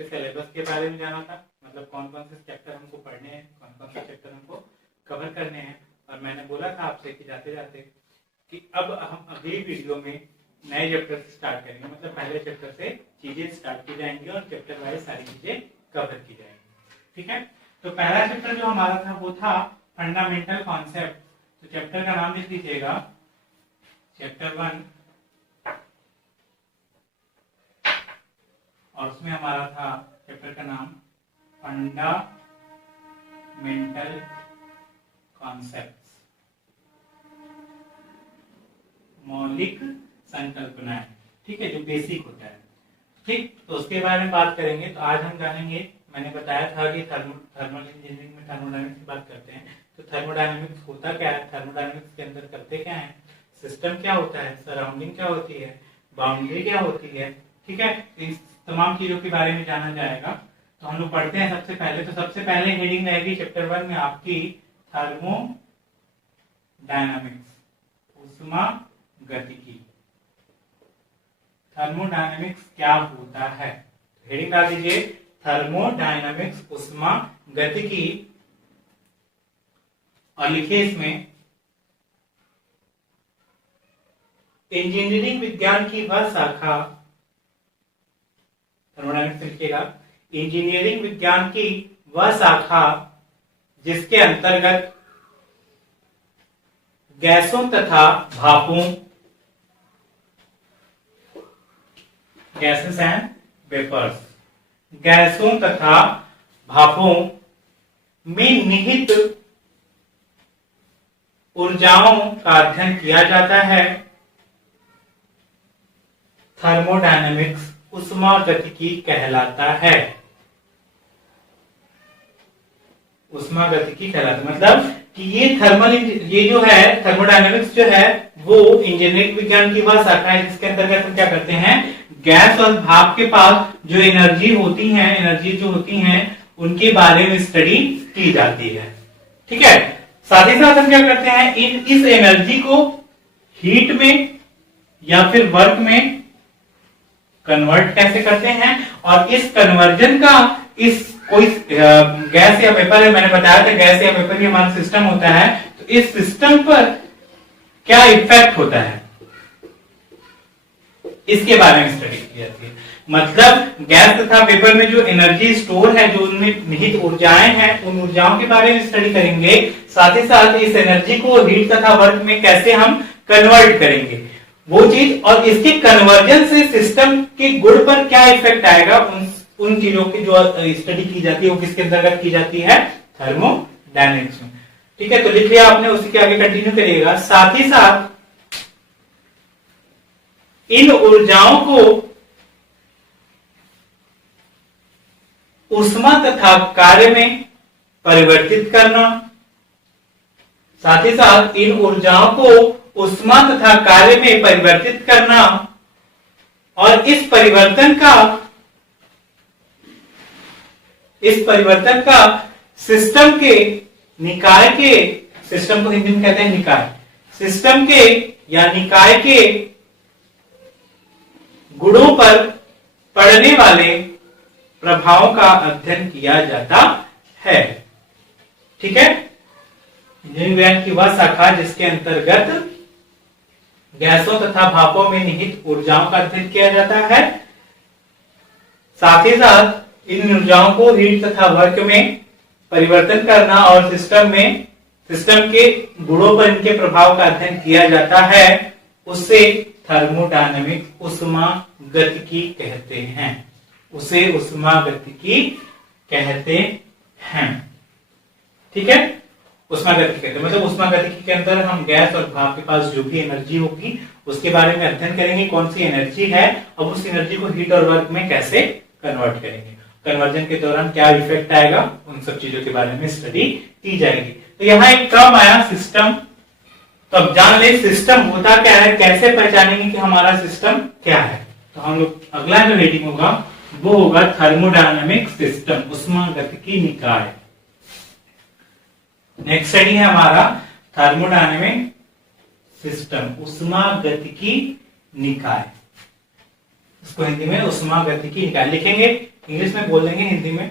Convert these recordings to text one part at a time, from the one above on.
उसके सिलेबस के बारे में जाना था, मतलब कौन कौन से चैप्टर हमको पढ़ने हैं, कौन कौन से चैप्टर हमको कवर करने हैं। और मैंने बोला था आपसे कि जाते जाते कि अब हम अगली वीडियो में नए चैप्टर से स्टार्ट करेंगे, मतलब पहले चैप्टर से चीजें स्टार्ट की जाएंगी और चैप्टर वाइज सारी चीजें कवर की जाएंगी। ठीक है, तो पहला चैप्टर जो हमारा था वो था फंडामेंटल कॉन्सेप्ट। तो चैप्टर का नाम लिख लीजिएगा, चैप्टर 1, और उसमें हमारा था चैप्टर का नाम फंडामेंटल कॉन्सेप्ट्स, मौलिक संकल्पनाएं। ठीक है, जो बेसिक होता है। ठीक, तो उसके बारे में बात करेंगे। तो आज हम जानेंगे, मैंने बताया था कि थर्मल इंजीनियरिंग में थर्मोडायनेमिक्स की बात करते हैं। तो थर्मोडायनेमिक्स होता क्या है, थर्मोडायनेमिक्स के अंदर करते क्या है, सिस्टम क्या होता है, सराउंडिंग क्या होती है, बाउंड्री क्या होती है। ठीक है, इस तमाम चीजों के बारे में जाना जाएगा। तो हम लोग पढ़ते हैं सबसे पहले। तो सबसे पहले हेडिंग रहेगी चैप्टर 1 में आपकी थर्मोडायनामिक्स, ऊष्मागतिकी। थर्मोडायनामिक्स क्या होता है, हेडिंग डाल दीजिए थर्मोडायनामिक्स ऊष्मागतिकी, और लिखिए इसमें इंजीनियरिंग विज्ञान की वह शाखा, थर्मोडायनामिक्स लिखिएगा, इंजीनियरिंग विज्ञान की वह शाखा जिसके अंतर्गत गैसों तथा भापों, गैसेस एंड वेपर्स, गैसों तथा भापों में निहित ऊर्जाओं का अध्ययन किया जाता है। थर्मोडायनामिक्स ऊष्मागतिकी कहलाता है। ऊष्मागतिकी कहलाता, मतलब कि ये जो है थर्मोडायनामिक्स जो है वो इंजीनियरिंग विज्ञान की वह शाखा है जिसके अंतर्गत हम क्या करते हैं, गैस और भाप के पास जो एनर्जी जो होती हैं उनके बारे में स्टडी की जाती है। ठीक है, साथ ही साथ हम क्या करते हैं, इस एनर्जी को हीट में या फिर वर्क में कन्वर्ट कैसे करते हैं, और इस कन्वर्जन का इस कोई गैस या वेपर है, मैंने बताया था गैस या वेपर ही हमारा सिस्टम होता है, तो इस सिस्टम पर क्या इफेक्ट होता है इसके बारे में स्टडी की जाती है। मतलब गैस तथा वेपर में जो एनर्जी स्टोर है, जो उनमें निहित ऊर्जाएं हैं, उन ऊर्जाओं के बारे में स्टडी करेंगे। साथ ही साथ इस एनर्जी को हीट तथा वर्क में कैसे हम कन्वर्ट करेंगे वो चीज, और इसके कन्वर्जन से सिस्टम के गुण पर क्या इफेक्ट आएगा, उन चीजों की जो स्टडी की जाती है वो किसके अंतर्गत की जाती है, थर्मोडायनेमिक्स में। ठीक है, तो लिख लिया आपने, उसी के आगे कंटिन्यू करिएगा। साथ ही साथ इन ऊर्जाओं को ऊष्मा तथा कार्य में परिवर्तित करना, साथ ही साथ इन ऊर्जाओं को ऊष्मा तथा कार्य में परिवर्तित करना, और इस परिवर्तन का सिस्टम के निकाय के, सिस्टम को हिंदी में कहते हैं निकाय, सिस्टम के या निकाय के गुणों पर पड़ने वाले प्रभावों का अध्ययन किया जाता है। ठीक है, इंजीनियरिंग विज्ञान की वह शाखा जिसके अंतर्गत गैसों तथा भापों में निहित ऊर्जाओं का अध्ययन किया जाता है, साथ ही साथ इन ऊर्जाओं को हीट तथा वर्क में परिवर्तन करना और सिस्टम के गुणों पर इनके प्रभाव का अध्ययन किया जाता है, उसे थर्मोडायनामिक्स ऊष्मागतिकी कहते हैं। उसे ऊष्मागतिकी कहते हैं। ठीक है, ऊष्मागतिकी कहते हैं, मतलब ऊष्मागतिकी के अंदर हम गैस और भाप के पास जो भी एनर्जी होगी उसके बारे में अध्ययन करेंगे, कौन सी एनर्जी है, अब उस एनर्जी को हीट और वर्क में कैसे कन्वर्ट करेंगे, कन्वर्जन के दौरान क्या इफेक्ट आएगा, उन सब चीजों के बारे में स्टडी की जाएगी। तो यहाँ एक टर्म आया सिस्टम, तो अब जान ले सिस्टम होता क्या है, कैसे पहचानेंगे कि हमारा सिस्टम क्या है। तो हम लोग अगला जो हेडिंग होगा वो होगा थर्मोडायनामिक सिस्टम, ऊष्मागतिकी निकाय। नेक्स्ट हेडिंग है हमारा थर्मोडायनामिक सिस्टम, ऊष्मागतिकी निकाय। इसको हिंदी में ऊष्मागतिकी निकाय लिखेंगे। इंग्लिश में बोल देंगे, हिंदी में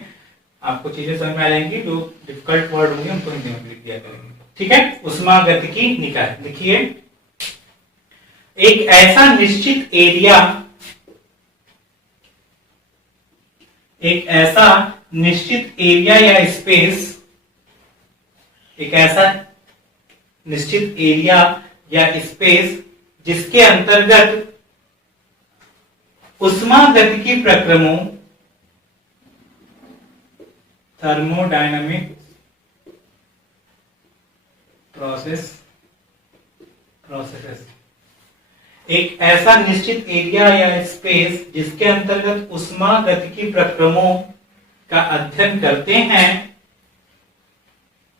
आपको चीजें समझ में आ जाएंगी, जो डिफिकल्ट वर्ड होंगे उनको हिंदी में लिख दिया करेंगे। ठीक है, ऊष्मागतिकी निकाय देखिए, एक ऐसा निश्चित एरिया, एक ऐसा निश्चित एरिया या स्पेस, एक ऐसा निश्चित एरिया या स्पेस जिसके अंतर्गत ऊष्मागतिकी प्रक्रमों, थर्मोडायनामिक प्रोसेसेस, एक ऐसा निश्चित एरिया या स्पेस जिसके अंतर्गत ऊष्मागतिकी प्रक्रमों का अध्ययन करते हैं,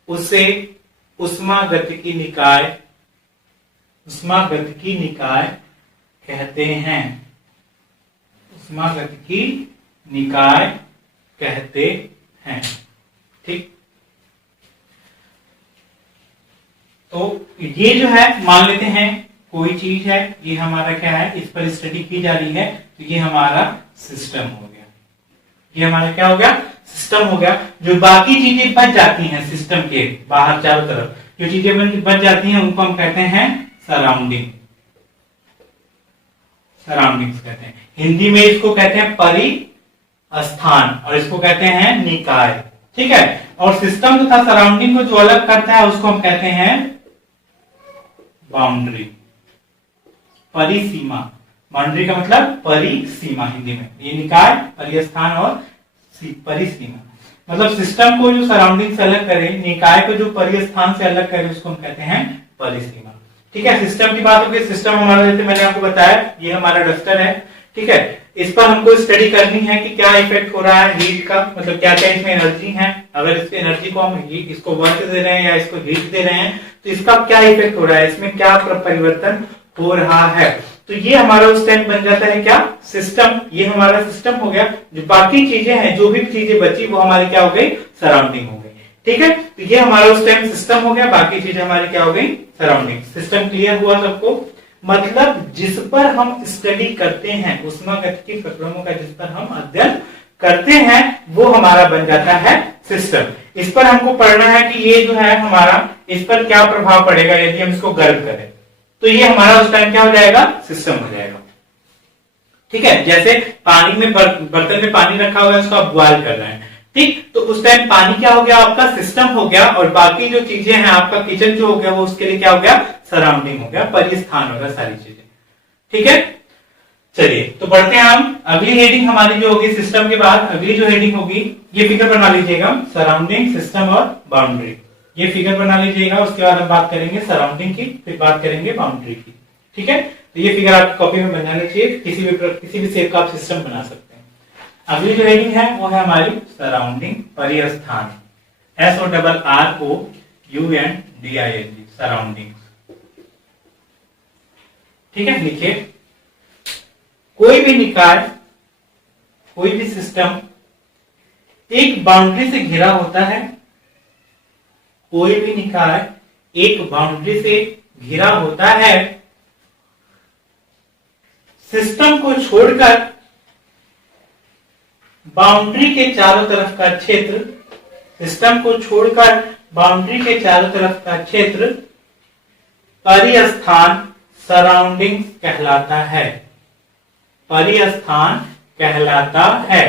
उसे ऊष्मागतिकी निकाय, ऊष्मागतिकी निकाय कहते हैं, ऊष्मागतिकी निकाय कहते हैं। ठीक, तो ये जो है मान लेते हैं कोई चीज है, ये हमारा क्या है, इस पर स्टडी की जा रही है, तो ये हमारा सिस्टम हो गया, ये हमारा क्या हो गया, सिस्टम हो गया। जो बाकी चीजें बच जाती हैं सिस्टम के बाहर चारों तरफ, जो चीजें बच जाती हैं उनको हम कहते हैं सराउंडिंग, सराउंडिंग्स कहते हैं। हिंदी में इसको कहते हैं परिस्थान और इसको कहते हैं निकाय। ठीक है, और सिस्टम तथा सराउंडिंग को जो अलग करता है उसको हम कहते हैं बाउंड्री, परिसीमा। बाउंड्री का मतलब परिसीमा हिंदी में, ये निकाय, परिस्थान और परिसीमा। मतलब सिस्टम को जो सराउंडिंग से अलग करे, निकाय को जो परिस्थान से अलग करे, उसको हम कहते हैं परिसीमा। ठीक है, सिस्टम की बात होगी, सिस्टम हमारा जैसे मैंने आपको बताया, ये हमारा डस्टर है। ठीक है, इस पर हमको स्टडी करनी है कि क्या इफेक्ट हो रहा है हीट का, मतलब क्या क्या इसमें एनर्जी है। अगर इस एनर्जी को हम इसको वर्क दे रहे हैं या इसको हीट दे रहे हैं, तो इसका क्या इफेक्ट हो रहा है, इसमें क्या परिवर्तन हो रहा है। तो ये हमारा उस टाइम बन जाता है क्या, सिस्टम। ये हमारा सिस्टम हो गया। जो बाकी चीजें हैं, जो भी चीजें बची, वो हमारी क्या हो गई, सराउंडिंग हो गई। ठीक है, तो ये हमारा उस टाइम सिस्टम हो गया, बाकी चीजें हमारी क्या हो गई, सराउंडिंग। सिस्टम क्लियर हुआ सबको? मतलब जिस पर हम स्टडी करते हैं, ऊष्मागतिकी प्रक्रमों का जिस पर हम अध्ययन करते हैं, वो हमारा बन जाता है सिस्टम। इस पर हमको पढ़ना है कि ये जो है हमारा, इस पर क्या प्रभाव पड़ेगा यदि हम इसको गर्म करें, तो ये हमारा उस टाइम क्या हो जाएगा, सिस्टम हो जाएगा। ठीक है, जैसे पानी में बर्तन में पानी रखा हुआ है, उसको आप बॉयल कर रहे हैं। ठीक, तो उस टाइम पानी क्या हो गया, आपका सिस्टम हो गया, और बाकी जो चीजें हैं, आपका किचन जो हो गया, वो उसके लिए क्या हो गया, सराउंडिंग हो गया, परिस्थान हो गया, सारी चीजें। ठीक है, चलिए तो बढ़ते हैं हम। अगली हेडिंग हमारी जो होगी सिस्टम के बाद, अगली जो हेडिंग होगी, ये फिगर बना लीजिएगा, सराउंडिंग, सिस्टम और बाउंड्री। ये फिगर बना लीजिएगा, उसके बाद हम बात करेंगे सराउंडिंग की, फिर बात करेंगे बाउंड्री की। ठीक है, तो ये फिगर आपकी कॉपी में बना लीजिए, किसी भी शेप का आप सिस्टम बना सकते हैं। अगली जो हेडिंग है वो है हमारी सराउंडिंग, परिस्थान, SORROUNDING, सराउंडिंग। ठीक है, लिखिए, कोई भी निकाय, कोई भी सिस्टम एक बाउंड्री से घिरा होता है, कोई भी निकाय एक बाउंड्री से घिरा होता है। सिस्टम को छोड़कर बाउंड्री के चारों तरफ का क्षेत्र, सिस्टम को छोड़कर बाउंड्री के चारों तरफ का क्षेत्र परिस्थान, सराउंडिंग कहलाता है, परिस्थान कहलाता है।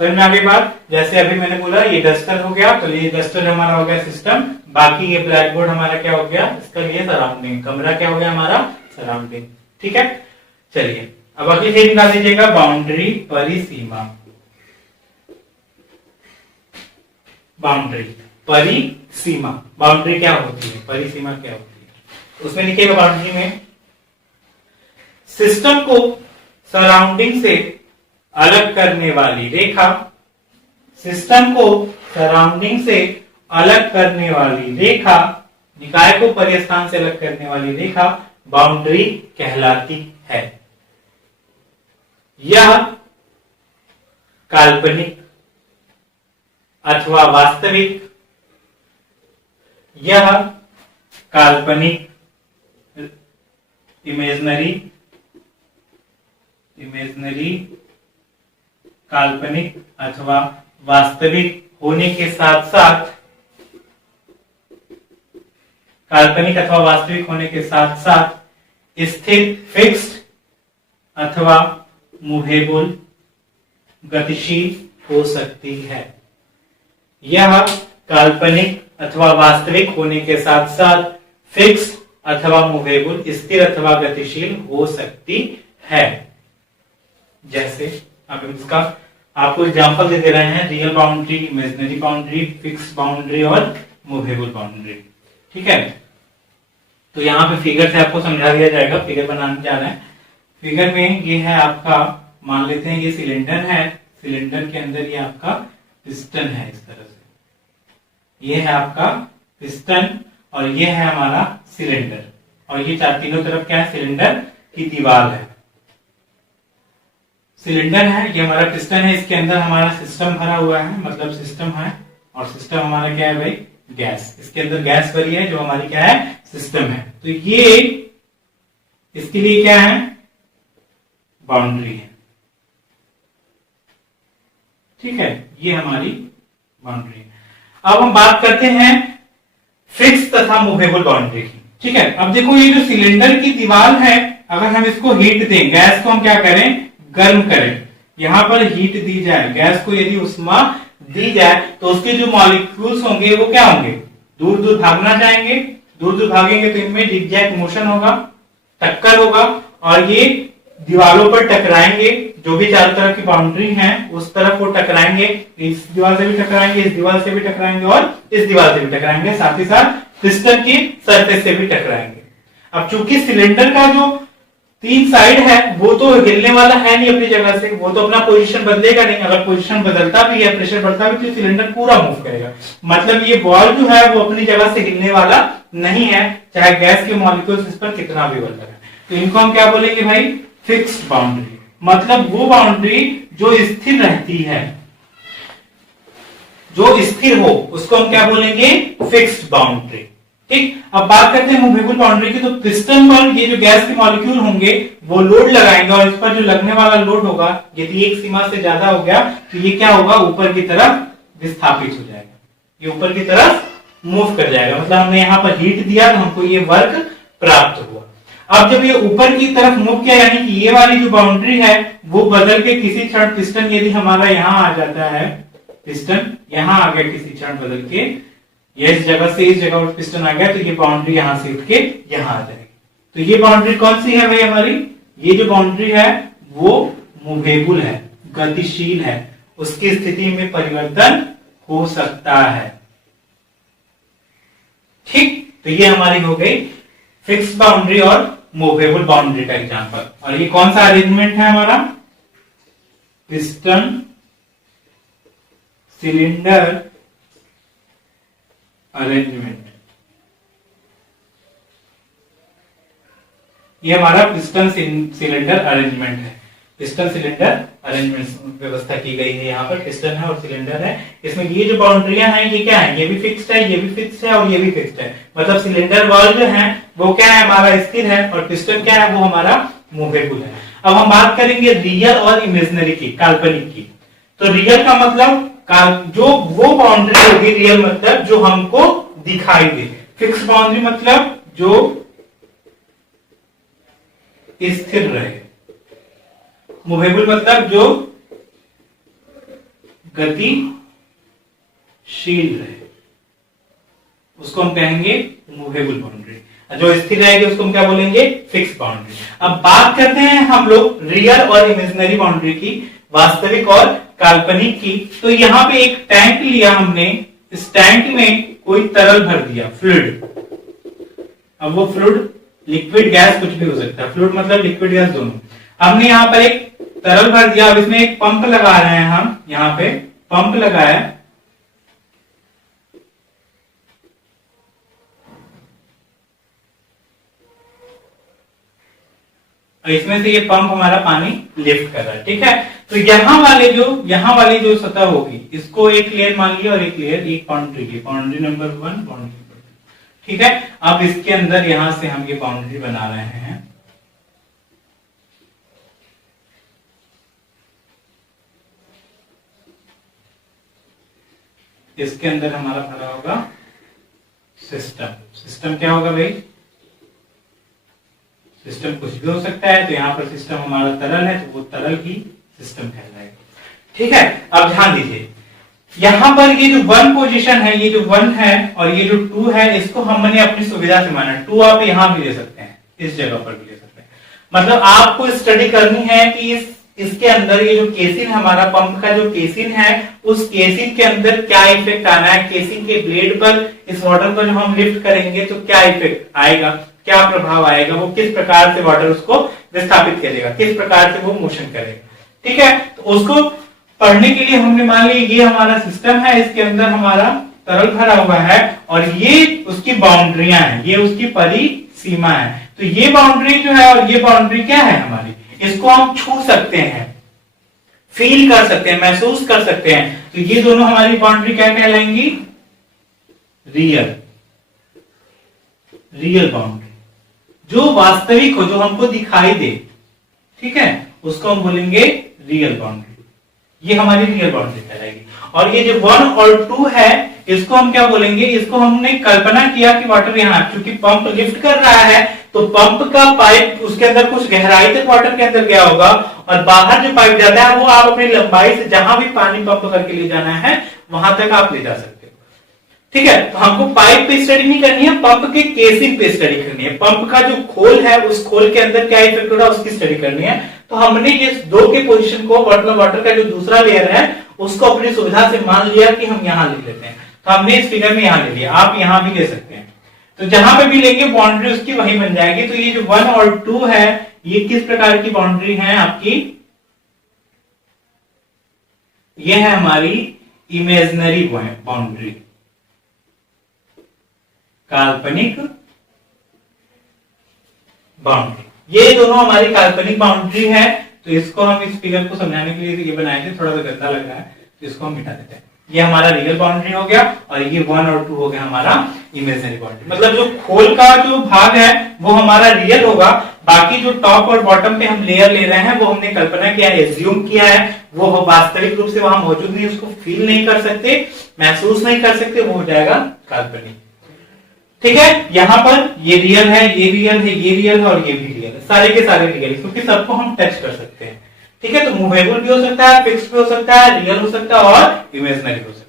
समझ में आ गई बात? जैसे अभी मैंने बोला ये डस्टर हो गया, तो ये डस्टर हमारा हो गया सिस्टम, बाकी ये ब्लैक बोर्ड हमारा क्या हो गया, इसका ये सराउंडिंग, कमरा क्या हो गया हमारा, सराउंडिंग। ठीक है, चलिए अब अगली हेडिंग डाल दीजिएगा, बाउंड्री, परिसीमा। बाउंड्री, परिसीमा, बाउंड्री क्या होती है, परिसीमा क्या होती है, उसमें लिखिएगा बाउंड्री में, सिस्टम को सराउंडिंग से अलग करने वाली रेखा, सिस्टम को सराउंडिंग से अलग करने वाली रेखा, निकाय को परिस्थान से अलग करने वाली रेखा बाउंड्री कहलाती है। यह काल्पनिक अथवा वास्तविक, यह काल्पनिक, इमेजिनरी काल्पनिक अथवा वास्तविक होने के साथ साथ काल्पनिक अथवा वास्तविक होने के साथ साथ स्थिर फिक्स्ड अथवा मूवेबल गतिशील हो सकती है। यह काल्पनिक अथवा वास्तविक होने के साथ साथ फिक्स्ड अथवा मूवेबल स्थिर अथवा गतिशील हो सकती है। जैसे अब इसका आपको एग्जांपल दे रहे हैं, real boundary, imaginary boundary, fixed boundary और मूवेबल बाउंड्री। ठीक है, तो यहाँ पे फिगर से आपको समझा दिया जाएगा। फिगर बनाने जा रहे हैं। फिगर में ये है आपका, मान लेते हैं ये सिलेंडर है, सिलेंडर के अंदर ये आपका पिस्टन है। इस तरह से ये है आपका पिस्टन और ये है हमारा सिलेंडर, और ये तीनों तरफ क्या है, सिलेंडर की दीवार है। सिलेंडर है, ये हमारा पिस्टन है, इसके अंदर हमारा सिस्टम भरा हुआ है, मतलब सिस्टम है, और सिस्टम हमारा क्या है भाई, गैस। इसके अंदर गैस भरी है जो हमारी क्या है, सिस्टम है। तो ये इसके लिए क्या है, बाउंड्री है। ठीक है, ये हमारी बाउंड्री है। अब हम बात करते हैं फिक्स तथा मूवेबल बाउंड्री की। ठीक है, अब देखो ये जो सिलेंडर की दीवार है, अगर हम इसको हीट दें, गैस को हम क्या करें, गर्म करें, यहां पर हीट दी जाए, गैस को यदि उष्मा दी जाए तो उसके जो मॉलिक्यूल्स होंगे वो क्या होंगे, दूर दूर भागना चाहेंगे। दूर दूर भागेंगे तो इनमें जिगजैग मोशन होगा, टक्कर होगा, और ये दीवारों पर टकराएंगे। जो भी चारों तरफ की बाउंड्री है उस तरफ वो टकराएंगे, इस दीवार से भी टकराएंगे, इस दीवार से भी टकराएंगे और इस दीवार से भी टकराएंगे, साथ ही साथ पिस्टन की सरफेस से भी टकराएंगे। अब चूंकि सिलेंडर का जो 3 साइड है वो तो हिलने वाला है नहीं अपनी जगह से, वो तो अपना पोजीशन बदलेगा नहीं। अगर पोजीशन बदलता भी है, प्रेशर बढ़ता भी, तो सिलेंडर पूरा मूव करेगा। मतलब ये बॉल जो है वो अपनी जगह से हिलने वाला नहीं है, चाहे गैस के मॉलिक्यूल्स इस पर कितना भी बल लगे। तो इनको हम क्या बोलेंगे भाई, फिक्स्ड बाउंड्री। मतलब वो बाउंड्री जो स्थिर रहती है, जो स्थिर हो, उसको हम क्या बोलेंगे, फिक्स्ड बाउंड्री। ठीक, अब बात करते हैं मूवेबल बाउंड्री की। तो पिस्टन पर ये जो गैस के मॉलिक्यूल होंगे वो लोड लगाएंगे, और इस पर जो लगने वाला लोड होगा यदि एक सीमा से ज्यादा हो गया तो ये क्या होगा, ऊपर की तरफ विस्थापित हो जाएगा, ये ऊपर की तरफ मूव कर जाएगा। मतलब हमने यहाँ पर हीट दिया तो हमको ये वर्क प्राप्त हुआ। अब जब ये ऊपर की तरफ मूव किया, यानी कि ये वाली जो बाउंड्री है वो बदल के किसी क्षण पिस्टन यदि हमारा यहाँ आ जाता है, पिस्टन यहाँ आ गया किसी क्षण बदल के, ये इस जगह से इस जगह पर पिस्टन आ गया, तो ये बाउंड्री यहां से उठ के यहां आ जाएगी। तो ये बाउंड्री कौन सी है भाई हमारी, ये जो बाउंड्री है वो मूवेबल है, गतिशील है, उसकी स्थिति में परिवर्तन हो सकता है। ठीक, तो ये हमारी हो गई फिक्स्ड बाउंड्री और मूवेबल बाउंड्री का एग्जांपल। और ये कौन सा अरेंजमेंट है हमारा, पिस्टन सिलेंडर अरेंजमेंट। ये हमारा पिस्टन सिलेंडर अरेंजमेंट है। पिस्टन सिलेंडर अरेंजमेंट व्यवस्था की गई है, यहाँ पर पिस्टन है और सिलेंडर है। इसमें ये जो बाउंड्रियां हैं ये क्या है, ये भी फिक्स्ड है, ये भी फिक्स्ड है और ये भी फिक्स्ड है। मतलब सिलेंडर वॉल जो है वो क्या है, हमारा स्थिर है, और पिस्टन क्या है, वो हमारा मूवेबल है। अब हम बात करेंगे रियल और इमेजिनरी की, काल्पनिक की। तो रियल का मतलब जो वो बाउंड्री होगी, रियल मतलब जो हमको दिखाई दे, फिक्स बाउंड्री मतलब जो स्थिर रहे, मूवेबल मतलब जो गतिशील रहे, उसको हम कहेंगे मूवेबल बाउंड्री। जो स्थिर रहेगी उसको हम क्या बोलेंगे, फिक्स बाउंड्री। अब बात करते हैं हम लोग रियल और इमेजिनरी बाउंड्री की, वास्तविक और काल्पनिक की। तो यहाँ पे एक टैंक लिया हमने, इस टैंक में कोई तरल भर दिया, फ्लूइड। अब वो फ्लूइड लिक्विड गैस कुछ भी हो सकता है, फ्लूइड मतलब लिक्विड गैस दोनों। हमने यहाँ पर एक तरल भर दिया, अब इसमें एक पंप लगा रहे हैं हम, यहाँ पे पंप लगाया, इसमें से ये पंप हमारा पानी लिफ्ट कर रहा है। ठीक है, तो यहाँ वाली जो सतह होगी, इसको एक लेयर मान लिया और एक लेयर, एक बाउंड्री की, बाउंड्री नंबर 1, बाउंड्री नंबर 2। ठीक है, अब इसके अंदर यहां से हम ये बाउंड्री बना रहे हैं। इसके अंदर हमारा भरा होगा सिस्टम। सिस्टम क्या होगा भाई? सिस्टम कुछ भी हो सकता है, तो यहाँ पर सिस्टम हमारा तरल है तो वो तरल ही सिस्टम कहलाएगा। ठीक है, अब ध्यान दीजिए यहां पर ये जो 1 पोजीशन है, ये जो 1 है और ये जो 2 है, इसको हमने अपनी सुविधा से माना। 2 आप यहां भी ले सकते हैं, इस जगह पर भी ले सकते हैं। मतलब आपको स्टडी करनी है कि इसके अंदर ये जो केसिन हमारा पंप का जो केसिन है, उस केसिन के अंदर क्या इफेक्ट आना है, केसिन के ब्लेड पर इस वाटर को जब हम लिफ्ट करेंगे तो क्या इफेक्ट आएगा, क्या प्रभाव आएगा, वो किस प्रकार से वाटर उसको विस्थापित करेगा, किस प्रकार से वो मोशन करेगा। ठीक है, तो उसको पढ़ने के लिए हमने मान लिया ये हमारा सिस्टम है, इसके अंदर हमारा तरल भरा हुआ है और ये उसकी बाउंड्रियां हैं, ये उसकी परिसीमा है। तो ये बाउंड्री जो है और ये बाउंड्री क्या है हमारी, इसको हम छू सकते हैं, फील कर सकते हैं, महसूस कर सकते हैं। तो ये दोनों हमारी बाउंड्री क्या कहलाएंगी? रियल बाउंड्री, जो वास्तविक हो, जो हमको दिखाई दे। ठीक है, उसको हम बोलेंगे रियल बाउंड्री। ये हमारी रियल बाउंड्री कहलाएगी। और ये जो 1 और 2 है, इसको हम क्या बोलेंगे? इसको हमने कल्पना किया कि वाटर यहाँ, क्योंकि पंप लिफ्ट कर रहा है तो पंप का पाइप उसके अंदर कुछ गहराई तक वाटर के अंदर गया होगा और बाहर जो पाइप जाता है वो आप अपनी लंबाई से जहां भी पानी पंप करके ले जाना है वहां तक आप ले जा सकते हो। ठीक है, तो हमको पाइप पे स्टडी नहीं करनी है, पंप के केसिंग पे स्टडी करनी है। पंप का जो खोल है, उस खोल के अंदर क्या इफेक्ट हो रहा है उसकी स्टडी करनी है। तो हमने ये 2 के पोजीशन को, वाटर का जो दूसरा लेयर है उसको अपनी सुविधा से मान लिया कि हम यहां लिख लेते हैं। तो हमने इस फिगर में यहां ले लिया, आप यहां भी ले सकते हैं। तो जहां पे भी लेंगे बाउंड्री उसकी वही बन जाएगी। तो ये जो 1 और 2 है, ये किस प्रकार की बाउंड्री है आपकी? ये है हमारी इमेजिनरी बाउंड्री, काल्पनिक बाउंड्री। ये दोनों हमारी काल्पनिक बाउंड्री है। तो इसको हम इस फिगर को समझाने के लिए ये बनाए थे, थोड़ा सा गंदा लग रहा है तो इसको हम मिटा देते हैं। ये हमारा रियल बाउंड्री हो गया और ये 1 और 2 हो गया हमारा इमेजिनरी बाउंड्री। मतलब जो खोल का जो भाग है वो हमारा रियल होगा, बाकी जो टॉप और बॉटम पे हम लेयर ले रहे हैं वो हमने कल्पना किया है, एज्यूम किया है, वो वास्तविक रूप से वहां मौजूद नहीं, उसको फील नहीं कर सकते, महसूस नहीं कर सकते, वो हो जाएगा काल्पनिक। ठीक है, यहाँ पर ये रियल है, ये रियल है, ये रियल है और ये भी रियल है, सारे के सारे रियल, क्योंकि सबको हम टच कर सकते हैं। ठीक है, तो मूवेबल भी हो सकता है, फिक्स भी हो सकता है, रियल हो सकता है और इमेजिनरी हो सकता है।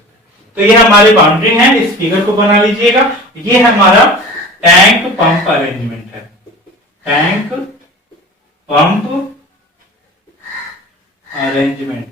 तो ये हमारी बाउंड्री है, इस फिगर को बना लीजिएगा। ये हमारा टैंक पंप अरेंजमेंट है, टैंक पंप अरेंजमेंट।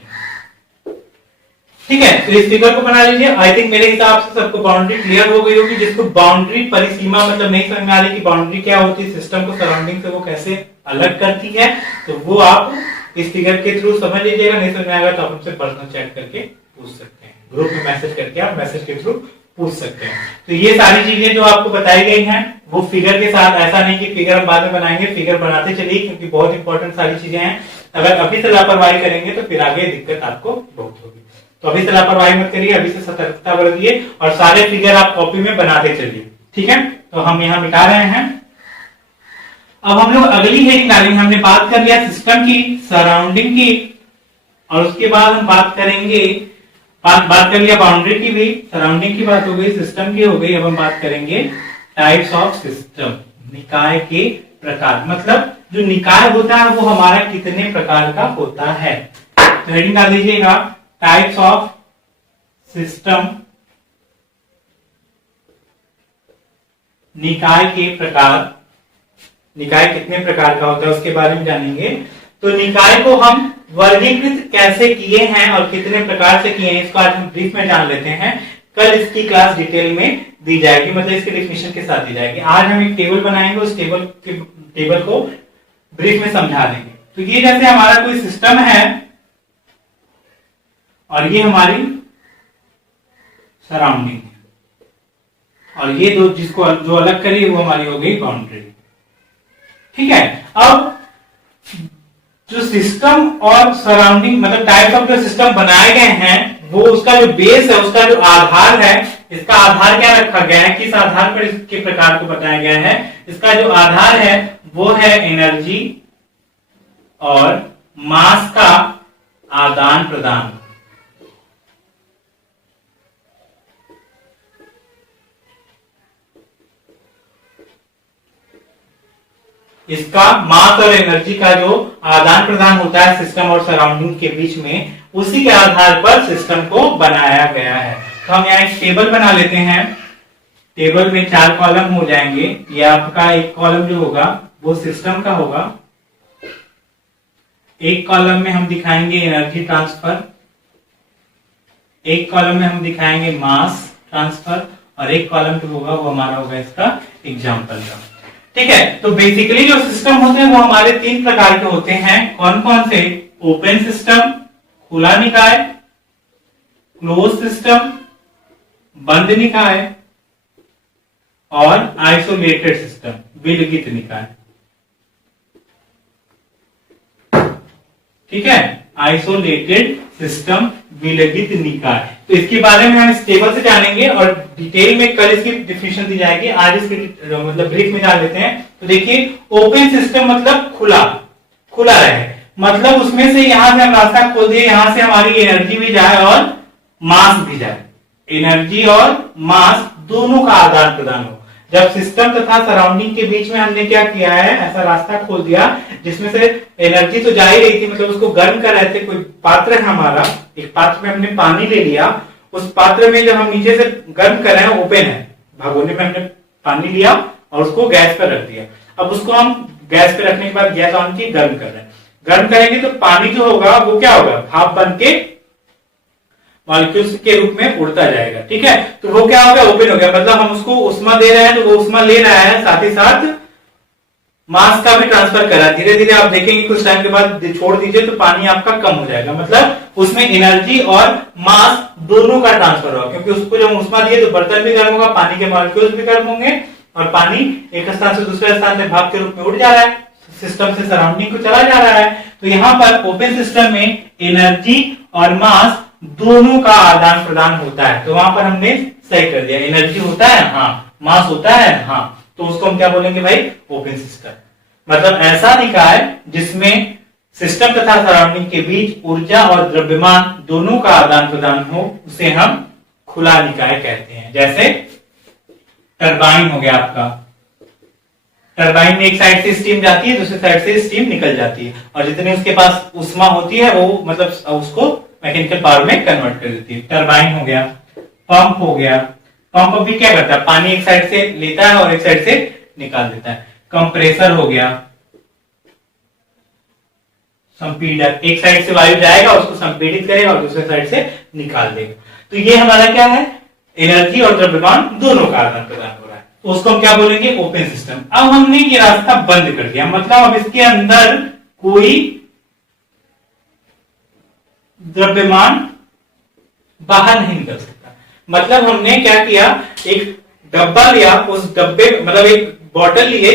ठीक है, तो इस फिगर को बना लीजिए। आई थिंक मेरे हिसाब से सबको बाउंड्री क्लियर हो गई होगी। जिसको बाउंड्री परिसीमा मतलब नहीं समझ में आ रही कि बाउंड्री क्या होती है, सिस्टम को सराउंडिंग से वो कैसे अलग करती है, तो वो आप इस फिगर के थ्रू समझ लीजिएगा। नहीं समझ में आएगा तो आप हमसे पर्सनल चैट करके पूछ सकते हैं, ग्रुप में मैसेज करके आप मैसेज के थ्रू पूछ सकते हैं। तो ये सारी चीजें जो आपको बताई गई हैं वो फिगर के साथ, ऐसा नहीं कि फिगर हम बाद में बनाएंगे, फिगर बनाते चलिए क्योंकि बहुत इंपॉर्टेंट सारी चीजें हैं। अगर अभी से लापरवाही करेंगे तो फिर आगे दिक्कत आपको बहुत होगी। तो अभी से लापरवाही मत करिए, अभी से सतर्कता बरतिए और सारे फिगर आप कॉपी में बनाते चलिए। ठीक है, तो हम यहाँ मिटा रहे हैं। अब हम लोग अगली हेडिंग डालेंगे। हमने बात कर लिया सिस्टम की, सराउंडिंग की और उसके बाद हम बात करेंगे, बात कर लिया बाउंड्री की भी, सराउंडिंग की बात हो गई, सिस्टम की हो गई। अब हम बात करेंगे टाइप्स ऑफ सिस्टम, निकाय के प्रकार। मतलब जो निकाय होता है वो हमारा कितने प्रकार का होता है। तो हेडिंग डाल दीजिएगा टाइप्स ऑफ सिस्टम, निकाय के प्रकार। निकाय कितने प्रकार का होता है उसके बारे में जानेंगे। तो निकाय को हम वर्गीकृत कैसे किए हैं और कितने प्रकार से किए हैं, इसको आज हम ब्रीफ में जान लेते हैं। कल इसकी क्लास डिटेल में दी जाएगी, मतलब इसके डेफिनेशन के साथ दी जाएगी। आज हम एक टेबल बनाएंगे, उस टेबल को ब्रीफ में समझा देंगे। तो ये जैसे हमारा कोई सिस्टम है और ये हमारी सराउंडिंग है और ये दो जिसको जो अलग करी वो हमारी हो गई बाउंड्री। ठीक है, अब जो सिस्टम और सराउंडिंग मतलब टाइप्स ऑफ द सिस्टम बनाए गए हैं, वो उसका जो बेस है, उसका जो आधार है, इसका आधार क्या रखा गया है, किस आधार पर इसके प्रकार को बताया गया है। इसका जो आधार है वो है एनर्जी और मास का आदान प्रदान। इसका मास और एनर्जी का जो आदान प्रदान होता है सिस्टम और सराउंडिंग के बीच में, उसी के आधार पर सिस्टम को बनाया गया है। तो हम यहाँ एक टेबल बना लेते हैं। टेबल में 4 कॉलम हो जाएंगे। ये आपका एक कॉलम जो होगा वो सिस्टम का होगा, एक कॉलम में हम दिखाएंगे एनर्जी ट्रांसफर, एक कॉलम में हम दिखाएंगे मास ट्रांसफर, और एक कॉलम जो होगा वो हमारा होगा इसका एग्जाम्पल का। ठीक है, तो बेसिकली जो सिस्टम होते हैं वो हमारे 3 प्रकार के होते हैं। कौन कौन से? ओपन सिस्टम, खुला निकाय, क्लोज सिस्टम, बंद निकाय, और आइसोलेटेड सिस्टम, विलगित निकाय। ठीक है, आइसोलेटेड सिस्टम, विलगित निकाय। तो इसके बारे में हम इस टेबल से जानेंगे और डिटेल में कल इसकी डिफिनेशन दी जाएगी। आज इसकी मतलब ब्रीफ में जान लेते हैं। तो देखिए, ओपन सिस्टम मतलब खुला, खुला रहे, मतलब उसमें से यहां से हम रास्ता खोल दिए, यहां से हमारी एनर्जी भी जाए और मास भी जाए, एनर्जी और मास दोनों का आदान प्रदान हो। जब सिस्टम तथा सराउंडिंग के बीच में हमने क्या किया है, ऐसा रास्ता खोल दिया जिसमें से एनर्जी तो जा ही रही थी, मतलब उसको गर्म कर रहे थे। कोई पात्र है हमारा, एक पात्र में हमने पानी ले लिया, उस पात्र में जब हम नीचे से गर्म कर रहे हैं, ओपन है, भगोने में हमने पानी लिया और उसको गैस पर रख दिया। अब उसको हम गैस पे रखने के बाद गैस ऑन की, गर्म कर रहे हैं। गर्म करेंगे तो पानी जो होगा वो क्या होगा, भाप बन के मॉलिक्यूल्स के रूप में उड़ता जाएगा। ठीक है, तो वो क्या हो गया, ओपन हो गया, मतलब हम उसको उष्मा दे रहे हैं तो वो उष्मा ले रहा है, साथ ही साथ मास का भी ट्रांसफर कर रहा है। धीरे धीरे आप देखेंगे कुछ टाइम के बाद छोड़ दीजिए तो पानी आपका कम हो जाएगा, मतलब उसमें एनर्जी और मास दोनों का ट्रांसफर होगा, क्योंकि उसको जब उष्मा दिए तो बर्तन भी गर्म होगा, पानी के मॉलिक्यूल्स भी गर्म होंगे, और पानी एक स्थान से दूसरे स्थान से भाप के रूप में उड़ जा रहा है, सिस्टम से सराउंडिंग को चला जा रहा है। तो यहाँ पर ओपन सिस्टम में एनर्जी और मास दोनों का आदान प्रदान होता है। तो वहां पर हमने सही कर दिया, एनर्जी होता है हाँ, मास होता है हाँ, तो उसको हम क्या बोलेंगे भाई, ओपन सिस्टम। मतलब ऐसा निकाय जिसमें सिस्टम तथा सराउंडिंग के बीच ऊर्जा और द्रव्यमान दोनों का आदान प्रदान हो, उसे हम खुला निकाय कहते हैं। जैसे टरबाइन हो गया आपका, टरबाइन में एक साइड से स्टीम जाती है, दूसरी साइड से स्टीम निकल जाती है, और जितनी उसके पास उष्मा होती है वो मतलब उसको मैकेनिकल पावर में कन्वर्ट कर देती है। टरबाइन हो गया, पंप हो गया, पंप भी क्या करता है, पानी एक साइड से लेता है और एक साइड से निकाल देता है। कंप्रेसर हो गया, संपीड़क, एक साइड से वायु जाएगा उसको संपीड़ित करेगा और दूसरे साइड से निकाल देगा। तो ये हमारा क्या है, एनर्जी और द्रव्यमान दोनों का आदान प्रदान हो रहा है, तो उसको हम क्या बोलेंगे, ओपन सिस्टम। अब हमने ये रास्ता बंद कर दिया, मतलब अब इसके अंदर कोई द्रव्यमान बाहर नहीं निकल सकता। मतलब हमने क्या किया, एक डब्बा लिया, उस डब्बे मतलब एक बॉटल लिए,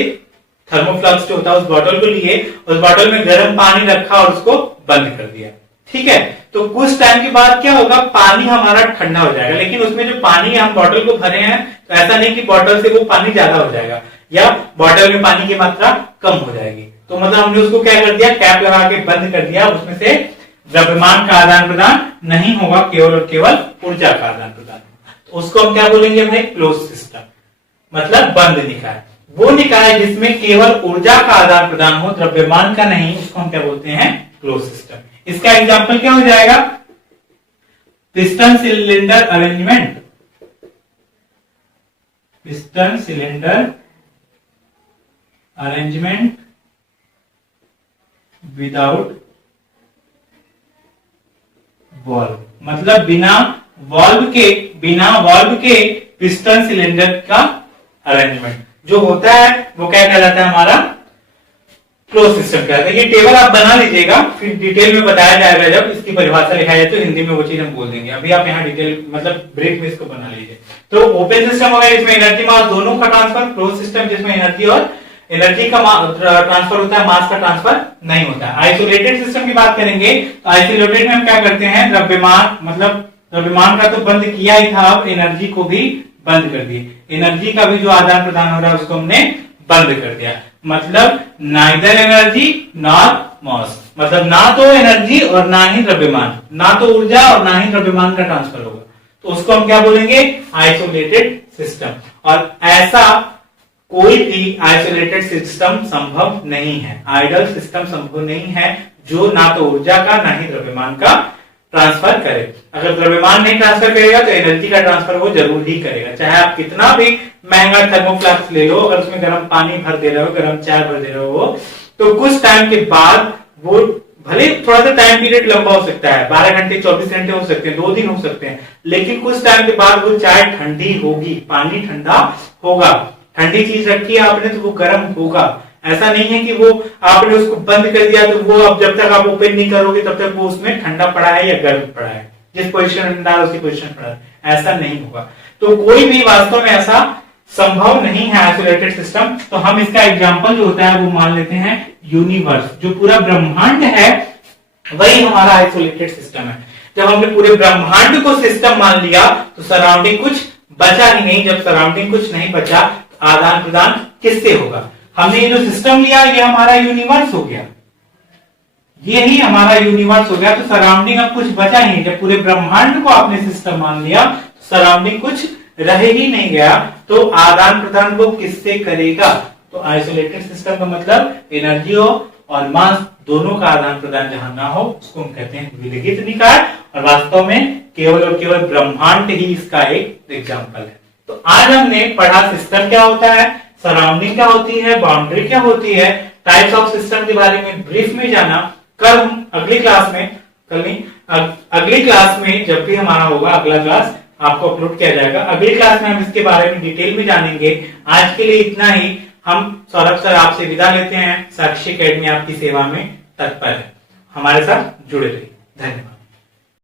थर्मोफ्लास्क जो होता है उस बॉटल को लिए, उस बॉटल में गर्म पानी रखा और उसको बंद कर दिया। ठीक है, तो कुछ टाइम के बाद क्या होगा, पानी हमारा ठंडा हो जाएगा, लेकिन उसमें जो पानी हम बॉटल को भरे हैं तो ऐसा नहीं कि बॉटल से वो पानी ज्यादा हो जाएगा या बॉटल में पानी की मात्रा कम हो जाएगी। तो मतलब हमने उसको क्या कर दिया, कैप लगा के बंद कर दिया, उसमें से द्रव्यमान का आदान प्रदान नहीं होगा, केवल और केवल ऊर्जा का आदान प्रदान होगा। तो उसको हम क्या बोलेंगे भाई, क्लोज सिस्टम, मतलब बंद निकाय। वो निकाय जिसमें केवल ऊर्जा का आदान प्रदान हो, द्रव्यमान का नहीं, उसको हम क्या बोलते हैं, क्लोज सिस्टम। इसका एग्जांपल क्या हो जाएगा, piston cylinder arrangement, piston cylinder arrangement without valve, मतलब बिना वॉल्व के पिस्टन सिलेंडर का अरेंजमेंट जो होता है वो क्या कहलाता है, हमारा क्लोज सिस्टम कहलाता है। ये टेबल आप बना लीजिएगा, फिर डिटेल में बताया जाएगा, जब इसकी परिभाषा लिखाई जाए तो हिंदी में वो चीज हम बोल देंगे। अभी आप यहाँ डिटेल मतलब ब्रीफ में इसको बना लीजिए। तो ओपन सिस्टम होगा इसमें एनर्जी मास दोनों का ट्रांसफर, क्लोज सिस्टम जिसमें एनर्जी का ट्रांसफर होता है, मास का ट्रांसफर नहीं होता है। आइसोलेटेड सिस्टम की बात करेंगे तो आइसोलेटेड में हम क्या करते हैं, द्रव्यमान मतलब द्रव्यमान का तो बंद किया ही था, अब एनर्जी को भी बंद कर दिए, एनर्जी का भी जो आदान प्रदान हो रहा है उसको हमने बंद कर दिया। मतलब नाइदर एनर्जी नॉर मास, मतलब ना तो एनर्जी और ना ही द्रव्यमान, ना तो ऊर्जा और ना ही द्रव्यमान का ट्रांसफर होगा, तो उसको हम क्या बोलेंगे, आइसोलेटेड सिस्टम। और ऐसा कोई भी आइसोलेटेड सिस्टम संभव नहीं है, आइडल सिस्टम संभव नहीं है जो ना तो ऊर्जा का ना ही द्रव्यमान का ट्रांसफर करे। अगर द्रव्यमान नहीं ट्रांसफर करेगा तो एनर्जी का ट्रांसफर वो जरूर ही करेगा। चाहे आप कितना भी महंगा थर्मोफ्लास्क ले लो, अगर उसमें गर्म पानी भर दे रहे हो, गर्म चाय भर दे रहे हो, तो कुछ टाइम के बाद वो भले थोड़ा सा टाइम पीरियड लंबा हो सकता है, 12 घंटे 24 घंटे हो सकते हैं, 2 दिन हो सकते हैं, लेकिन कुछ टाइम के बाद वो चाय ठंडी होगी, पानी ठंडा होगा। ठंडी चीज रखी है आपने तो वो गर्म होगा। ऐसा नहीं है कि वो आपने उसको बंद कर दिया तो वो अब जब तक आप ओपन नहीं करोगे तब तक वो उसमें ठंडा पड़ा है या गर्म पड़ा है, जिस पोजीशन में डाल उसी पोजीशन पड़ा है, ऐसा नहीं होगा। तो कोई भी वास्तव में ऐसा संभव नहीं है आइसोलेटेड सिस्टम। तो हम इसका एग्जांपल जो होता है वो मान लेते हैं यूनिवर्स, जो पूरा ब्रह्मांड है वही हमारा आइसोलेटेड सिस्टम है। जब हमने पूरे ब्रह्मांड को सिस्टम मान लिया तो सराउंडिंग कुछ बचा ही नहीं। जब सराउंडिंग कुछ नहीं बचा तो आदान प्रदान किससे होगा? हमने ये जो सिस्टम लिया ये हमारा यूनिवर्स हो गया, ये ही हमारा यूनिवर्स हो गया। तो सराउंडिंग अब कुछ बचा ही नहीं। जब पूरे ब्रह्मांड को आपने सिस्टम मान लिया तो सराउंडिंग कुछ रह ही नहीं गया, तो आदान प्रदान वो किससे करेगा? तो आइसोलेटेड सिस्टम का मतलब एनर्जी और मास दोनों का आदान प्रदान जहां ना हो उसको हम कहते हैं विलगित निकाय। और वास्तव में केवल और केवल ब्रह्मांड ही इसका एक एग्जाम्पल है। तो आज हमने पढ़ा सिस्टम क्या होता है, सराउंडिंग क्या होती है, बाउंड्री क्या होती है, टाइप्स ऑफ सिस्टम के बारे में ब्रीफ में जाना। कल हम अगली क्लास में, कल नहीं अगली क्लास में जब भी हमारा होगा अगला क्लास आपको अपलोड किया जाएगा, अगली क्लास में हम इसके बारे में डिटेल में जानेंगे। आज के लिए इतना ही। हम सौरभ सर आपसे विदा लेते हैं। साक्षी एकेडमी आपकी सेवा में तत्पर है, हमारे साथ जुड़े रहिए। धन्यवाद।